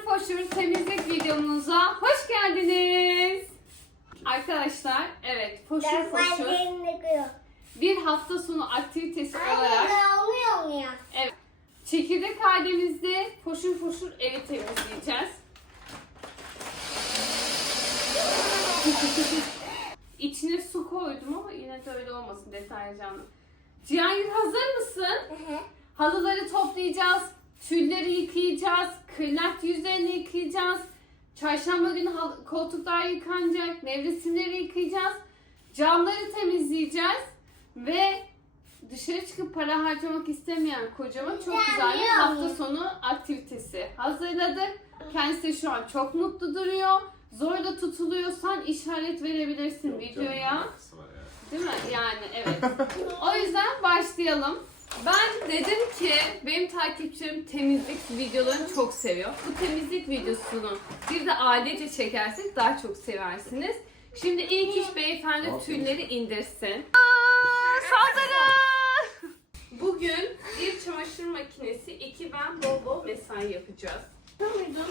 foşur temizlik videomuza hoş geldiniz. Arkadaşlar evet foşur foşur bir hafta sonu aktivitesi olarak evet, çekirdek halimizde foşur foşur evi temizleyeceğiz. İçine su koydum ama yine de öyle olmasın detaylıca anlat. Cihangir hazır mısın? Halıları toplayacağız, tülleri yıkayacağız, kırlent yüzlerini yıkayacağız. Çarşamba günü koltuklar yıkanacak, nevresimleri yıkayacağız. Camları temizleyeceğiz ve dışarı çıkıp para harcamak istemeyen kocama çok güzel bir hafta sonu aktivitesi hazırladık. Kendisi de şu an çok mutlu duruyor. Zor da tutuluyorsan işaret verebilirsin videoya. Değil mi? Yani evet. O yüzden başlayalım. Ben dedim ki benim takipçilerim temizlik videolarını çok seviyor. Bu temizlik videosunu bir de ailece çekersek daha çok seversiniz. Şimdi ilk iş beyefendi tülleri indirsin. Saldırı! Bugün bir çamaşır makinesi, iki ben bol bol mesai yapacağız. Tamam mıydın?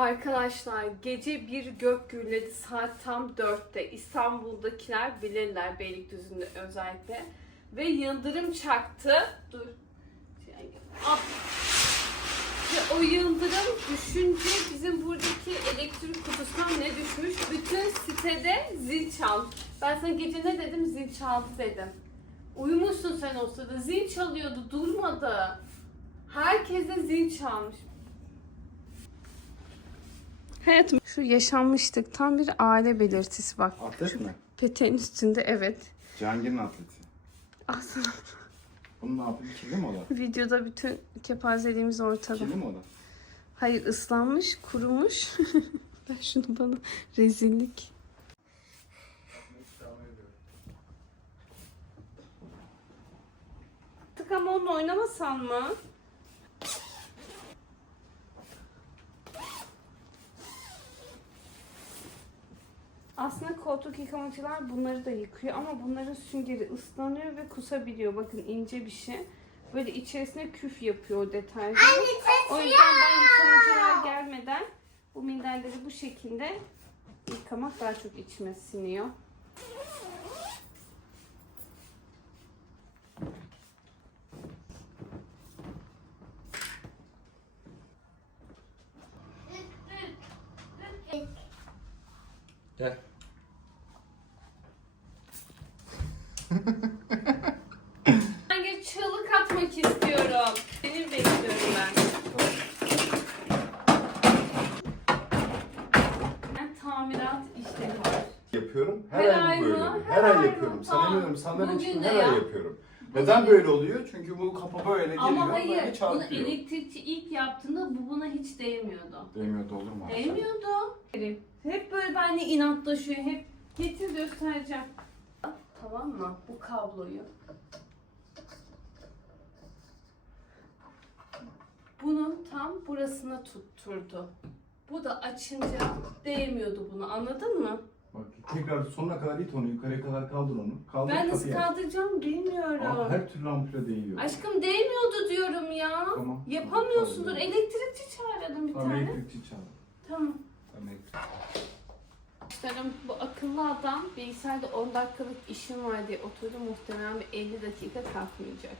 Arkadaşlar gece bir gök gürledi saat tam 4'te. İstanbul'dakiler bilirler Beylikdüzü'nde özellikle. Ve yıldırım çaktı. Dur. Al. Ve o yıldırım düşünce bizim buradaki elektrik kutusundan ne düşmüş? Bütün sitede zil çaldı. Ben sana gece ne dedim? Zil çaldı dedim. Uyumuşsun sen o sırada. Zil çalıyordu, durmadı. Herkese zil çalmış. Hayatım şu yaşanmıştık tam bir aile belirtisi bak. Atlet mi? Peteğin üstünde evet. Cihangir'in atleti. Aslında Bunun ne yapayım? Kirli mi o da? videoda bütün kepazeliğimiz ortada. Kirli mi o da? Hayır ıslanmış, kurumuş. Ver şunu bana. Rezillik. Tık ama onunla oynamasan mı? Koltuk yıkamacılar bunları da yıkıyor ama bunların süngeri ıslanıyor ve kusabiliyor. Bakın ince bir şey. Böyle içerisine küf yapıyor o deterjan. O yüzden ben yıkamacılar gelmeden bu minderleri bu şekilde yıkamak daha çok içime siniyor. Gel. Ben çığlık atmak istiyorum. Seni bekliyorum ben. Ben tamirat işleri var. Yapıyorum. Her, Her ay ay böyle mı? oluyor. Her Her, ay ay mı? yapıyorum. Sana Tamam. eminim sandalye Bugün için de her yap. ay yapıyorum. Neden böyle oluyor? Çünkü bu kapı böyle geliyor. Ama böyle hayır, bunu çarpıyor. elektrikçi ilk yaptığında bu buna hiç değmiyordu. Değmiyordu olur mu? Değmiyordu. Hep böyle benimle inatlaşıyor. Hep getir göstereceğim. Tamam mı? Bu kabloyu. Bunun tam burasına tutturdu. Bu da açınca değmiyordu bunu. Anladın mı? Bak tekrar sonuna kadar it onu yukarıya kadar kaldır onu. Kaldır Ben nasıl kapıyı kaldıracağım bilmiyorum. Aa, her türlü ampule değiyor. Aşkım değmiyordu diyorum ya. Tamam. Yapamıyorsundur. Tamam. Elektrikçi çağıralım bir Tamam tane. elektrikçi çağır. Tamam. Tamam. Arkadaşlarım bu akıllı adam bilgisayarda 10 dakikalık işim var diye oturdu muhtemelen bir 50 dakika kalkmayacak.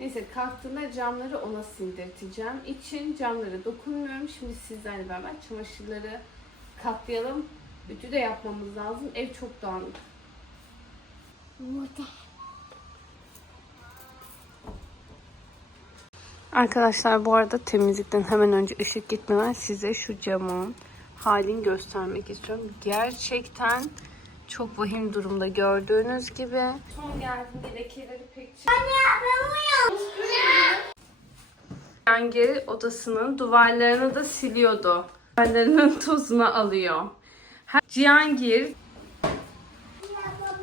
Neyse kalktığında camları ona sildirteceğim. için camlara dokunmuyorum. Şimdi sizlerle beraber çamaşırları katlayalım. Ütü de yapmamız lazım. Ev çok dağınık. Arkadaşlar bu arada temizlikten hemen önce ışık gitmeden size şu camın halini göstermek istiyorum. Gerçekten çok vahim durumda gördüğünüz gibi. Son geldiğinde lekeleri pek çık. Cihangir odasının duvarlarını da siliyordu. Duvarlarının tozunu alıyor. Her- Cihangir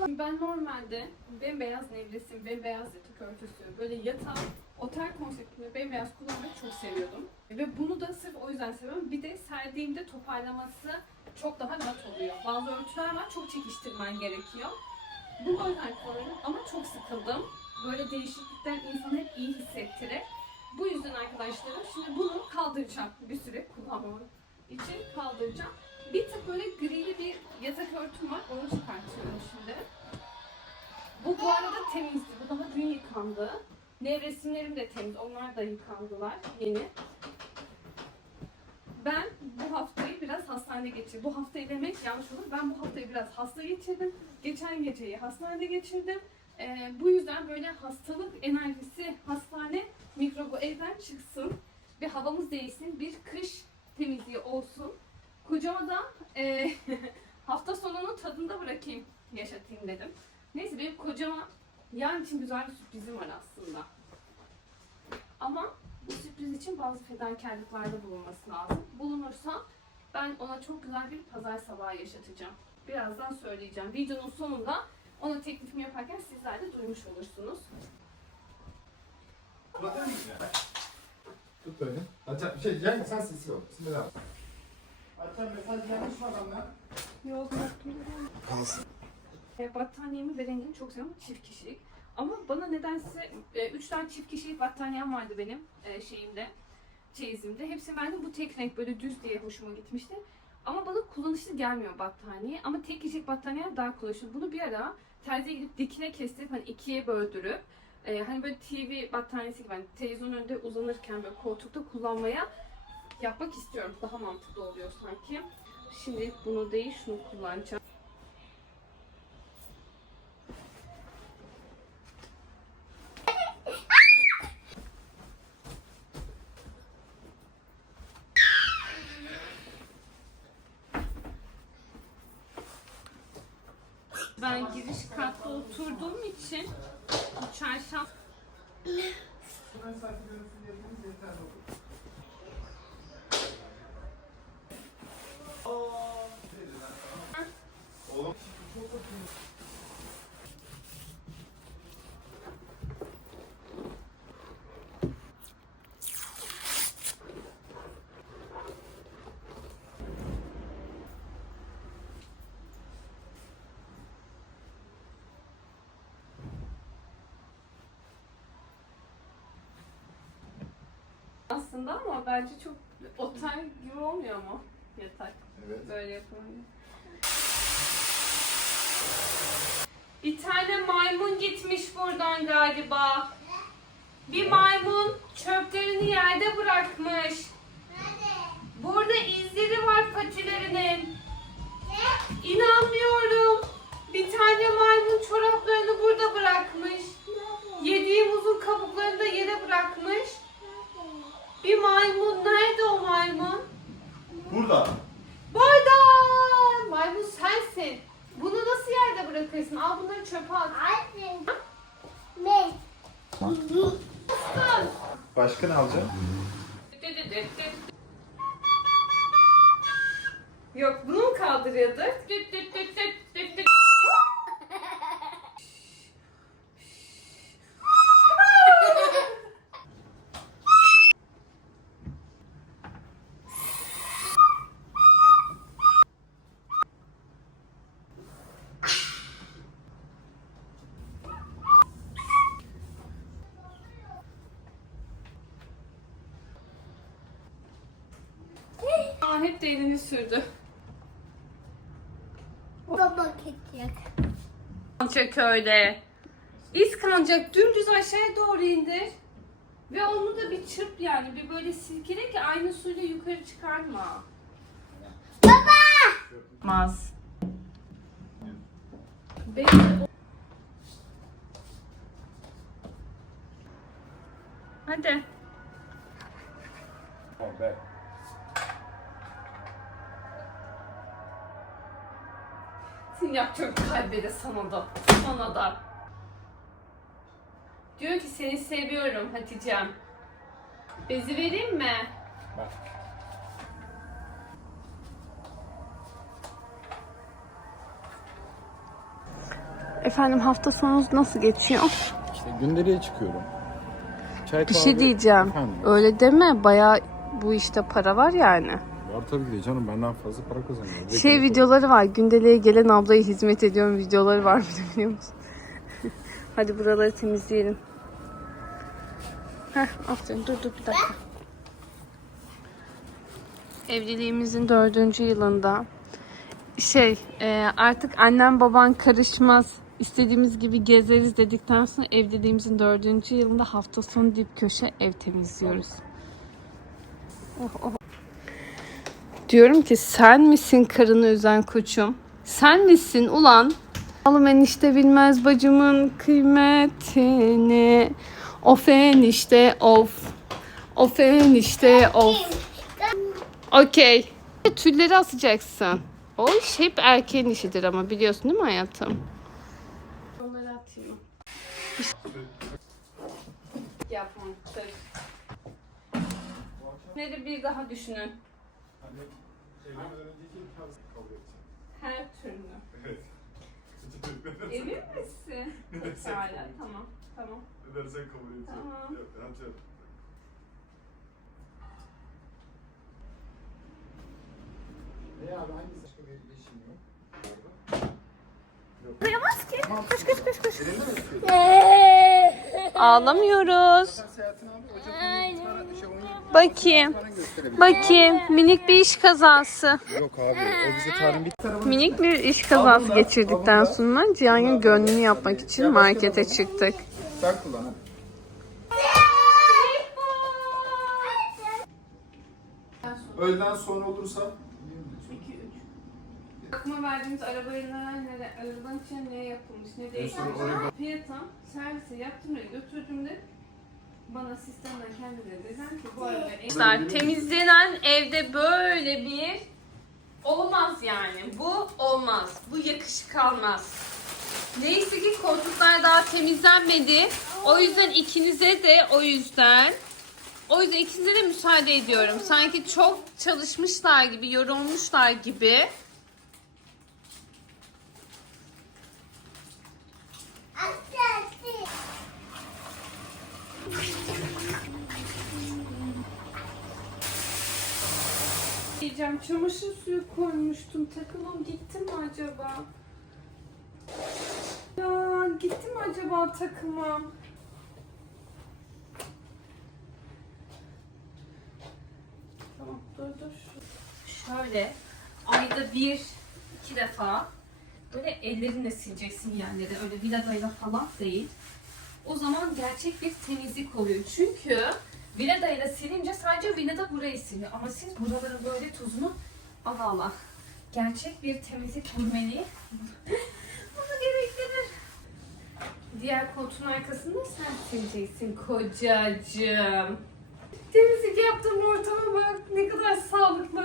ben normalde bembeyaz nevresim, bembeyaz yatak örtüsü, böyle yatağı otel konseptinde bembeyaz kullanmayı çok seviyordum. Ve bunu da sırf o yüzden seviyorum. Bir de serdiğimde toparlaması çok daha rahat oluyor. Bazı örtüler var çok çekiştirmen gerekiyor. Bu özel koydum ama çok sıkıldım. Böyle değişiklikler insanı hep iyi hissettirir. Bu yüzden arkadaşlarım şimdi bunu kaldıracağım. Bir süre kullanmam için kaldıracağım. Bir tık böyle grili bir yatak örtüm var. Onu çıkartıyorum şimdi. Bu bu arada temizdi. Bu daha dün yıkandı. Nevresimlerim de temiz. Onlar da yıkandılar yeni. Ben bu haftayı biraz hastanede geçirdim. Bu haftayı demek yanlış olur. Ben bu haftayı biraz hasta geçirdim. Geçen geceyi hastanede geçirdim. Ee, bu yüzden böyle hastalık enerjisi, hastane mikrobu evden çıksın. Bir havamız değilsin. Bir kış temizliği olsun. Kocama da e, hafta sonunu tadında bırakayım, yaşatayım dedim. Neyse benim kocama yarın için güzel bir sürprizim var aslında. Ama bu sürpriz için bazı fedakarlıklarda bulunması lazım. Bulunursa ben ona çok güzel bir pazar sabahı yaşatacağım. Birazdan söyleyeceğim. Videonun sonunda ona teklifimi yaparken sizler de duymuş olursunuz. Tut böyle. Açar, şey, Cenk sen sesi ol. Bismillah. Açar mesaj gelmiş mi adamlar? Yok Kalsın. E, battaniyemi ve rengini çok seviyorum. Çift kişilik. Ama bana nedense 3 tane çift kişilik battaniyem vardı benim e, şeyimde, çeyizimde. Hepsini verdim. Bu tek renk böyle düz diye hoşuma gitmişti. Ama bana kullanışlı gelmiyor battaniye. Ama tek kişilik battaniye daha kullanışlı. Bunu bir ara terziye gidip dikine kestirip hani ikiye böldürüp e, hani böyle TV battaniyesi gibi hani televizyon önünde uzanırken böyle koltukta kullanmaya yapmak istiyorum. Daha mantıklı oluyor sanki. Şimdi bunu değil şunu kullanacağım. করছেন aslında ama bence çok otel gibi olmuyor mu yatak? Evet. Böyle yapınca. Bir tane maymun gitmiş buradan galiba. Bir maymun çöplerini yerde bırakmış. Burada izleri var patilerinin. İnanmıyorum. Bir tane maymun çoraplarını burada bırakmış. Yediği muzun kabuklarını da yere bırakmış. Bir maymun. Nerede o maymun? Burada. Burada. Maymun sensin. Bunu nasıl yerde bırakırsın? Al bunları çöpe at. Ne? Ne alacağım? Hep de elini sürdü. Baba ketecek. Kalacak öyle. İz kalacak. Dümdüz aşağıya doğru indir. Ve onu da bir çırp yani. Bir böyle silkele ki aynı suyla yukarı çıkarma. Baba! Maz. Hadi. Tamam ver. Senin yapacağın kalbe de sana da. Sana da. Diyor ki seni seviyorum Hatice'm. Bezi vereyim mi? Bak. Efendim hafta sonunuz nasıl geçiyor? İşte gündeliğe çıkıyorum. Çay Bir şey diyeceğim. Efendim? Öyle deme. Baya bu işte para var yani. Tabii ki de canım benden fazla para kazanıyorum. Şey videoları var. Gündeliğe gelen ablaya hizmet ediyorum videoları var bir de biliyor musun? Hadi buraları temizleyelim. Heh, aferin. Dur dur bir dakika. Evliliğimizin dördüncü yılında şey e, artık annem baban karışmaz istediğimiz gibi gezeriz dedikten sonra evliliğimizin dördüncü yılında hafta sonu dip köşe ev temizliyoruz. Oh, oh. Diyorum ki sen misin karını üzen koçum? Sen misin ulan? Alım enişte bilmez bacımın kıymetini. Of enişte of. Of enişte of. Okey. Tülleri asacaksın. O iş hep erkeğin işidir ama biliyorsun değil mi hayatım? Onları atayım mı? Yapma. Tabii. Bir daha düşünün. Hani evlenmeden önceki kez kabul edeceğim. Her türlü. Evet. Emin misin? Pekala tamam. Tamam. Ne dersen kabul edeceğim. Tamam. Yok, yapacağım. Ne abi hangisi? Başka bir işim yok. Kıyamaz ki. Koş koş koş koş. Elinde mi tutuyorsun? Ağlamıyoruz. Seyahatin abi Ocak ayı bir şey onu Bakayım. Bakayım. Minik bir iş kazası. Yok abi o bize bir tarafını Minik bir iş kazası geçirdikten sonra Cihan'ın gönlünü yapmak için markete çıktık. sen kullan. Öğleden sonra olursa Aklıma verdiğimiz arabayı nerelere, arabanın için ne yapılmış, ne değiştirmiş. Fiyatım servise yaptırmaya götürdüğümde bana sistemden kendileri dediler ki bu arabayı Arkadaşlar temizlenen evde böyle bir olmaz yani. Bu olmaz. Bu yakışık almaz. Neyse ki koltuklar daha temizlenmedi. O yüzden ikinize de o yüzden o yüzden ikinize de müsaade ediyorum. Sanki çok çalışmışlar gibi, yorulmuşlar gibi. Diyeceğim çamaşır suyu koymuştum. Takımım gitti mi acaba? Ya gitti mi acaba takımım? Tamam dur dur. Şöyle ayda bir, iki defa böyle ellerinle sileceksin yerleri. Öyle viladayla falan değil. O zaman gerçek bir temizlik oluyor. Çünkü viladayla silince sadece vilada burayı siliyor. Ama siz buraların böyle tuzunu Allah Allah. Gerçek bir temizlik gurmeliği bunu gerektirir. Diğer koltuğun arkasında sen sileceksin kocacığım. Temizlik yaptığım ortama bak ne kadar sağlıklı.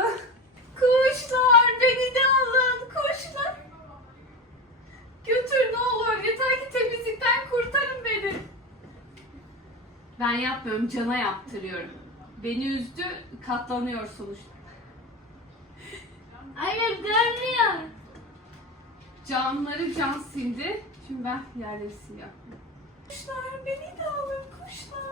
Kuşlar beni de alın kuşlar. Götür ne olur yeter ki temizlikten kurtarın beni. Ben yapmıyorum, cana yaptırıyorum. Beni üzdü, katlanıyor sonuçta. Hayır görmüyor. Camları can sildi. Şimdi ben yerleri siliyorum. Kuşlar beni de alın kuşlar.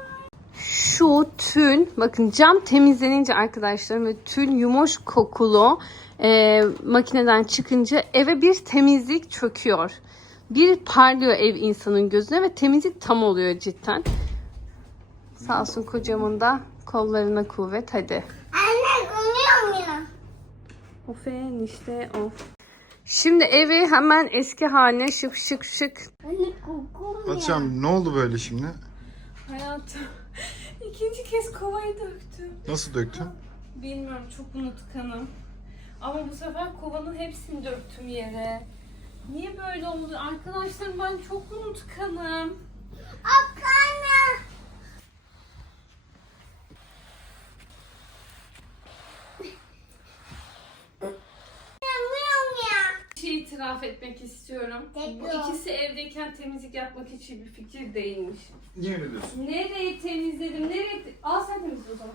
Şu tül, bakın cam temizlenince arkadaşlarım ve tül yumuş kokulu e, makineden çıkınca eve bir temizlik çöküyor. Bir parlıyor ev insanın gözüne ve temizlik tam oluyor cidden. Sağ olsun kocamın da kollarına kuvvet hadi. Anne görmüyor mu? Of enişte of. Şimdi evi hemen eski haline şık şık şık Anne kokum Hatice'm ne oldu böyle şimdi? Hayatım ikinci kez kovayı döktüm. Nasıl döktün? Bilmiyorum çok unutkanım. Ama bu sefer kovanın hepsini döktüm yere. Niye böyle oldu? Arkadaşlarım ben çok unutkanım. Akana. Görmüyorum ya. Bir şey itiraf etmek istiyorum. Bu Tekrar. ikisi evdeyken temizlik yapmak için bir fikir değilmiş. Niye öyle diyorsun? Nereyi temizledim? Nereye? Al sen temizle o zaman.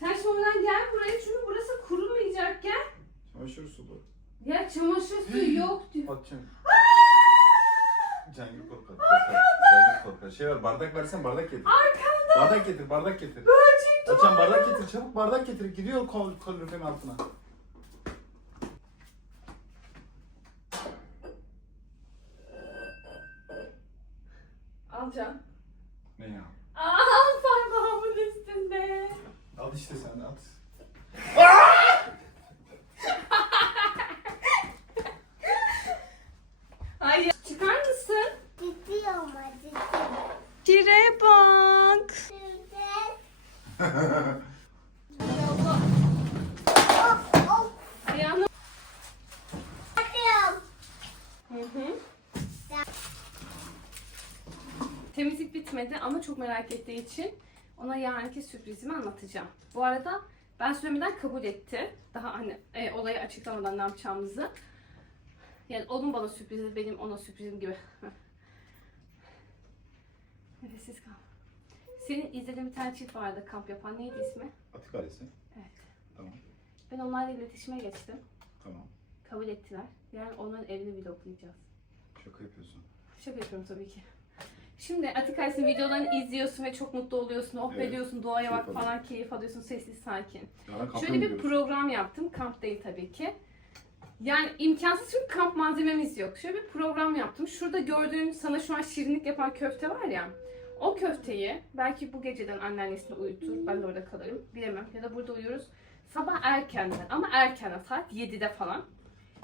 Sen şimdi oradan gel buraya çünkü burası kurumayacak gel. Çamaşır sulu. Ya çamaşır suyu yok diyor. Hatice'm. Cengiz korkar. Korkar. Cengiz korkar. Şey var bardak versen bardak getir. Bardak getir bardak getir. Hatice'm bardak getir çabuk bardak getir. Gidiyor kol kaloriferin altına. Alacağım. Ne ya? Aa, Allah. Ayağını. Bakıyorum. Hı hı. Temizlik bitmedi ama çok merak ettiği için ona yarınki sürprizimi anlatacağım. Bu arada ben söylemeden kabul etti. Daha hani e, olayı açıklamadan ne yapacağımızı. Yani onun bana sürprizi, benim ona sürprizim gibi. Nefessiz kal. Senin izlediğin bir tane çift vardı kamp yapan. Neydi ismi? Atik ailesi. Evet. Tamam. Ben onlarla iletişime geçtim. Tamam. Kabul ettiler. Yani onların evini vloglayacağız. Şaka yapıyorsun. Şaka yapıyorum tabii ki. Şimdi Atikays'ın videolarını izliyorsun ve çok mutlu oluyorsun, oh be Evet. diyorsun, doğaya bak Keyif falan keyif alıyorsun, sessiz sakin. Yarın Şöyle bir gidiyoruz. program yaptım, kamp değil tabii ki. Yani imkansız çünkü kamp malzememiz yok. Şöyle bir program yaptım. Şurada gördüğün sana şu an şirinlik yapan köfte var ya. O köfteyi belki bu geceden anneannesini uyutur, ben de orada kalırım, bilemem. Ya da burada uyuruz. Sabah erkenden ama erkenden saat 7'de falan.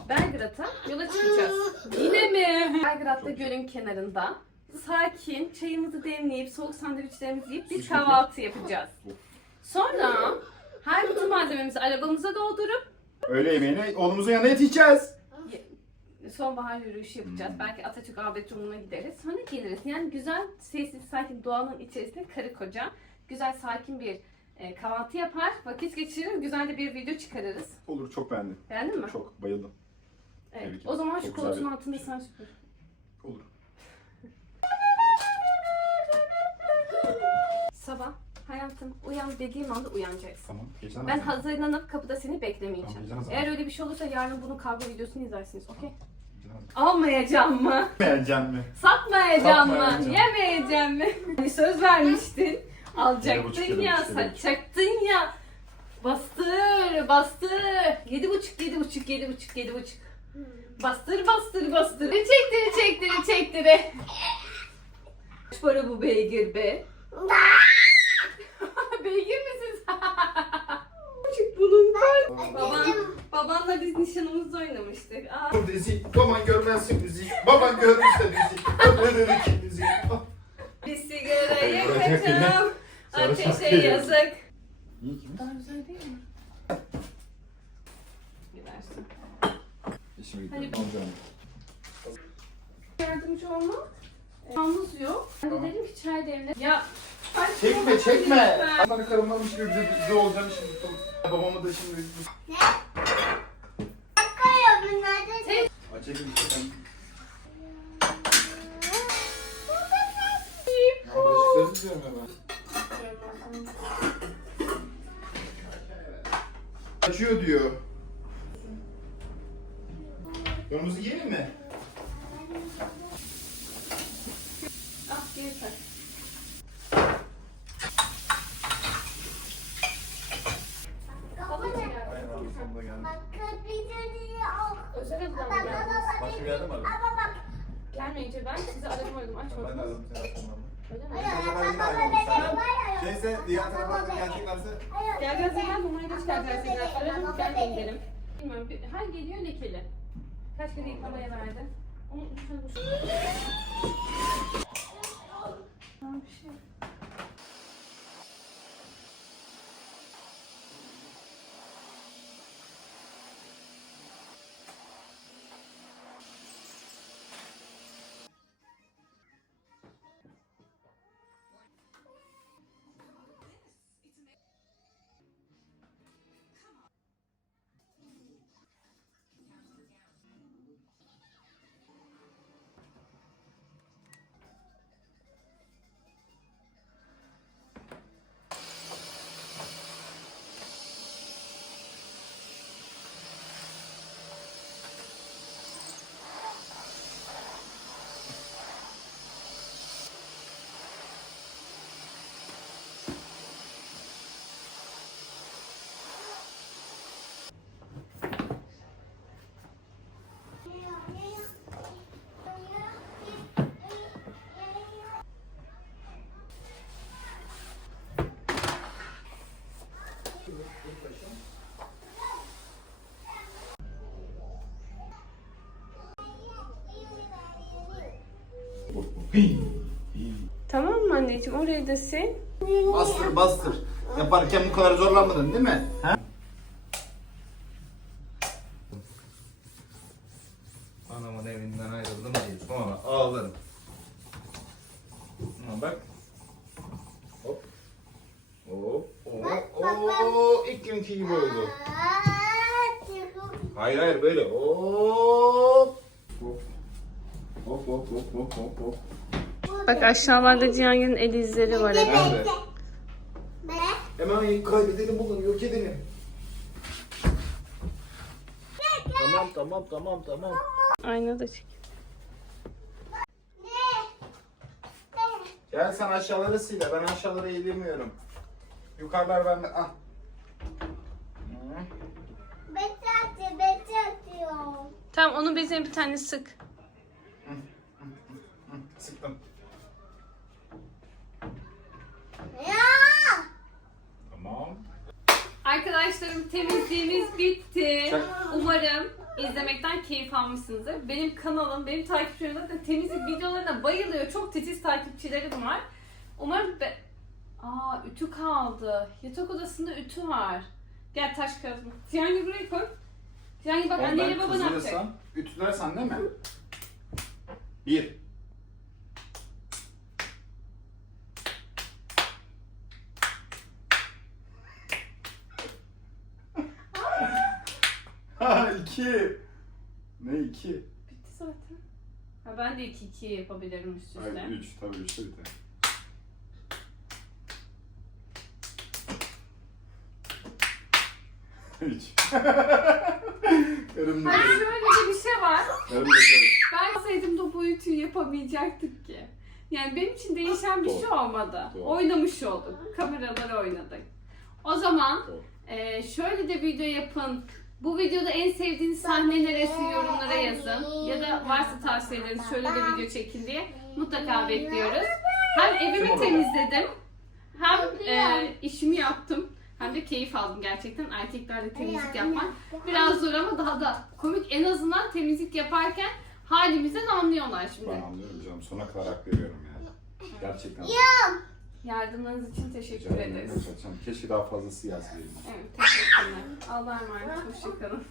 Belgrad'a yola çıkacağız. Yine mi? Belgrad'da gölün kenarında sakin çayımızı demleyip soğuk sandviçlerimizi yiyip bir kahvaltı yapacağız. Sonra her bütün malzememizi arabamıza doldurup Öğle yemeğine oğlumuzun yanına yetişeceğiz. sonbahar yürüyüşü yapacağız. Belki Atatürk Arbetrumun'a gideriz. Sonra geliriz. Yani güzel, sessiz, sakin doğanın içerisinde karı koca güzel, sakin bir e, kahvaltı yapar, vakit geçirir, güzel de bir video çıkarırız. Olur çok beğendim. Beğendin mi? Çok bayıldım. Evet. Tebrik O zaman şu Çok güzel koltuğun bir- altında sen süpür. Olur. Sabah hayatım uyan dediğim anda uyanacaksın. Tamam. Geçen Ben hazırlanıp kapıda seni beklemeyeceğim. Tamam. Eğer öyle bir şey olursa yarın bunun kavga videosunu izlersiniz. Okey? Geçen Almayacağım mı? Beğeneceğim mi? Satmayacağım mı? Satmayacağım. Yemeyeceğim mi? Hani söz vermiştin. Buçuk Alacaktın yedi ya, buçuk, yedi buçuk. satacaktın ya. Bastır, bastır. Yedi buçuk, yedi buçuk, yedi buçuk, yedi buçuk. Bastır, bastır, bastır. Çektire, çektire, çektire. Kaç para bu beygir be? beygir misin sen? Küçük bunun var. Baban, babanla biz nişanımızda oynamıştık. Aa, Bu dizi, baban görmezsin dizi. Baban görmüş de dizi. Ne dedik dizi. Ah. bir sigara yakacağım. Ateşe yazık. İyi ki. Daha güzel değil mi? Gidersin. İşime Hani- gidiyorum. Alacağım. Yardımcı olma. Yalnız yok. Ben de dedim ki çay demle. Ya saçmalama Çekme çekme. lütfen. Sana karımlarmış gibi bize bize olacağım şimdi. Babamı da şimdi. Ay çekin işte sen. Ya bulaşıkları diyorum ya ben. Açıyor diyor. Yolumuzu yiyelim mi? Ah geri tak. Kapı Bak kapıcı Özel Baba evden baba geldiniz. Başka bir yerde mi aradın? Baba bak. Gelmeyince ben sizi aradım aradım Ben de açmadınız. aradım seni telefonla. Öyle mi? Baba baba baba. Şeyse diğer tarafa geleceklerse Gel gel gel numarayı göstereceğiz tekrar. Aradım gelmeyin dedim. Bilmiyorum. bir- Her geliyor lekeli. Kaç kere yıkamaya verdi. Onu lütfen bu Tamam bir şey. Tamam mı anneciğim? Orayı da sil. Bastır bastır. Yaparken bu kadar zorlanmadın değil mi? Ha? Anamın evinden ayrıldım diye sonra ağlarım. Ama bak. Hop. Hop. Hop. Oo, ilk günkü gibi oldu. Aa, çıkıp Hayır hayır böyle. Hop. Hop. Hop hop hop hop hop hop. Bak aşağılarda Cihangir'in el izleri var hep. Nerede? Hemen kaybedelim bunu, yok edelim. Tamam tamam tamam tamam. Aynada çek. Ne? Gel sen aşağıları sil de, ben aşağıları eğilemiyorum. Yukarılar bende. Ah. Hı. Betati, betati. Tamam onun bezine bir tane sık. Sıktım. Ya! Tamam. Arkadaşlarım temizliğimiz bitti. Umarım izlemekten keyif almışsınızdır. Benim kanalım, benim takipçilerim zaten temizlik videolarına bayılıyor. Çok titiz takipçilerim var. Umarım be... Aa ütü kaldı. Yatak odasında ütü var. Gel taş kağıt mı? Buraya koy. Cihangir bak anneyle baba ne yapacak? ütülersen değil mi? Bir. Ha iki. Ne iki? Bitti zaten. Ha, ben de 2-2 yapabilirim üst üste. Hayır üç. Tabii üçte biter. Üç. Karım da karım. şöyle de bir şey var. Karım da karım. Ben olsaydım da ütüyü yapamayacaktık ki. Yani benim için değişen bir Doğru. şey olmadı. Doğru. Oynamış olduk. Kameraları oynadık. O zaman Doğru. e, şöyle de video yapın. Bu videoda en sevdiğiniz sahne neresi yorumlara yazın. Ya da varsa tavsiyeleriniz şöyle de video çekin diye mutlaka bekliyoruz. Hem evimi temizledim. Hem e, işimi yaptım. Hem de keyif aldım gerçekten erkeklerle temizlik yapmak. Biraz zor ama daha da komik. En azından temizlik yaparken halimizden anlıyorlar Ben şimdi. anlıyorum canım. Sona kadar hak veriyorum yani. Gerçekten. Yardımlarınız için teşekkür Rica ederim. ederiz. Kaçacağım. Keşke daha fazlası elime. Evet, teşekkürler. Allah'a emanet. Hoşçakalın.